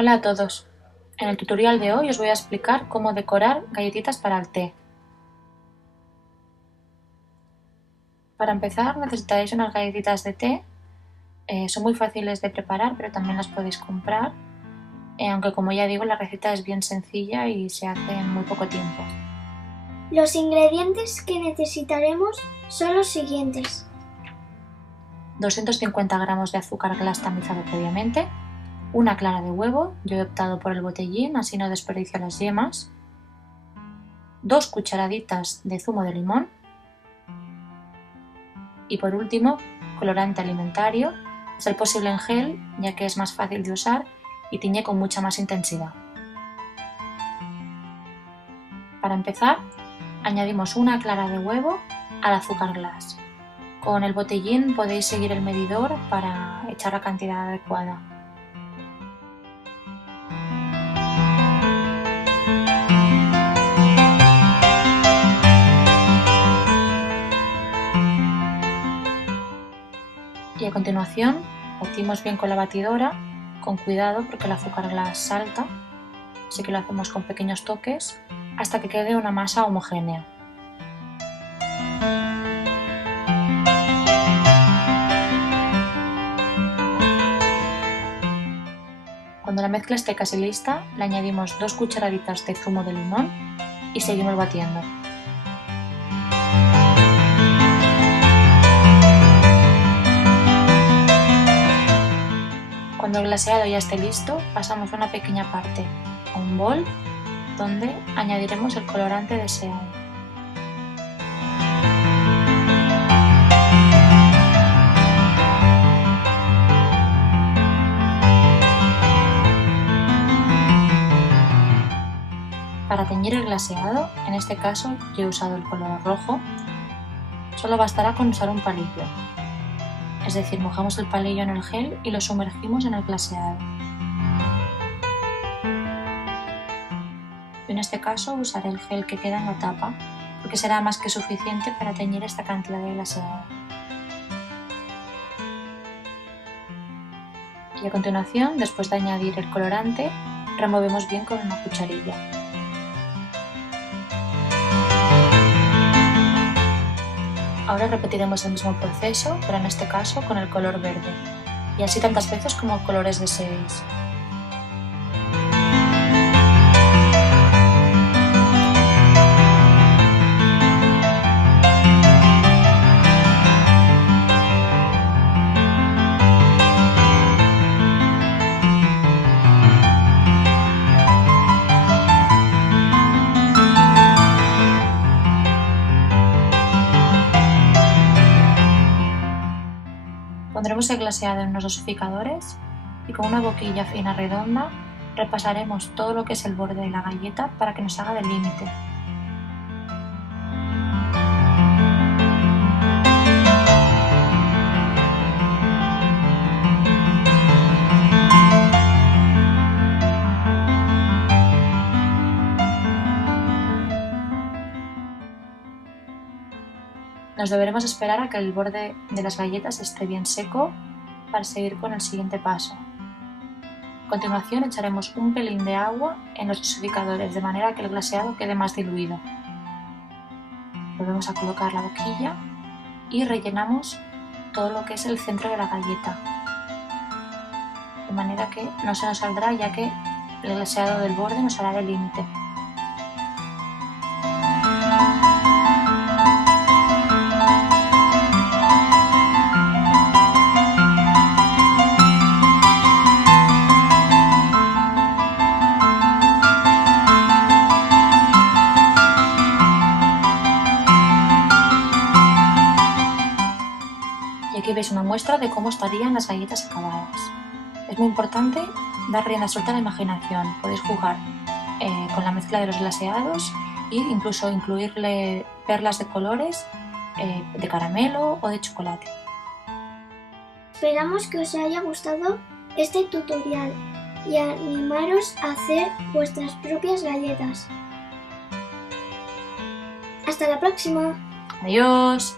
Hola a todos. En el tutorial de hoy os voy a explicar cómo decorar galletitas para el té. Para empezar necesitaréis unas galletitas de té. Son muy fáciles de preparar, pero también las podéis comprar, aunque como ya digo la receta es bien sencilla y se hace en muy poco tiempo. Los ingredientes que necesitaremos son los siguientes: 250 gramos de azúcar glass tamizado previamente, una clara de huevo, yo he optado por el botellín, así no desperdicio las yemas, 2 cucharaditas de zumo de limón y por último colorante alimentario, a ser posible en gel ya que es más fácil de usar y tiñe con mucha más intensidad. Para empezar, añadimos una clara de huevo al azúcar glass. Con el botellín podéis seguir el medidor para echar la cantidad adecuada. Y a continuación batimos bien con la batidora, con cuidado porque el azúcar glass salta, así que lo hacemos con pequeños toques hasta que quede una masa homogénea. Cuando la mezcla esté casi lista, le añadimos 2 cucharaditas de zumo de limón y seguimos batiendo. Cuando el glaseado ya esté listo, pasamos una pequeña parte a un bol donde añadiremos el colorante deseado. Para teñir el glaseado, en este caso yo he usado el color rojo, solo bastará con usar un palillo. Es decir, mojamos el palillo en el gel y lo sumergimos en el glaseado. En este caso usaré el gel que queda en la tapa, porque será más que suficiente para teñir esta cantidad de glaseado. Y a continuación, después de añadir el colorante, removemos bien con una cucharilla. Ahora repetiremos el mismo proceso, pero en este caso con el color verde, y así tantas veces como colores deseéis. Pondremos el glaseado en los dosificadores y con una boquilla fina redonda repasaremos todo lo que es el borde de la galleta para que nos haga de límite. Nos deberemos esperar a que el borde de las galletas esté bien seco para seguir con el siguiente paso. A continuación echaremos un pelín de agua en los dosificadores de manera que el glaseado quede más diluido. Volvemos a colocar la boquilla y rellenamos todo lo que es el centro de la galleta, de manera que no se nos saldrá ya que el glaseado del borde nos hará de límite. Y aquí veis una muestra de cómo estarían las galletas acabadas. Es muy importante dar rienda suelta a la imaginación. Podéis jugar con la mezcla de los glaseados e incluso incluirle perlas de colores, de caramelo o de chocolate. Esperamos que os haya gustado este tutorial y animaros a hacer vuestras propias galletas. ¡Hasta la próxima! ¡Adiós!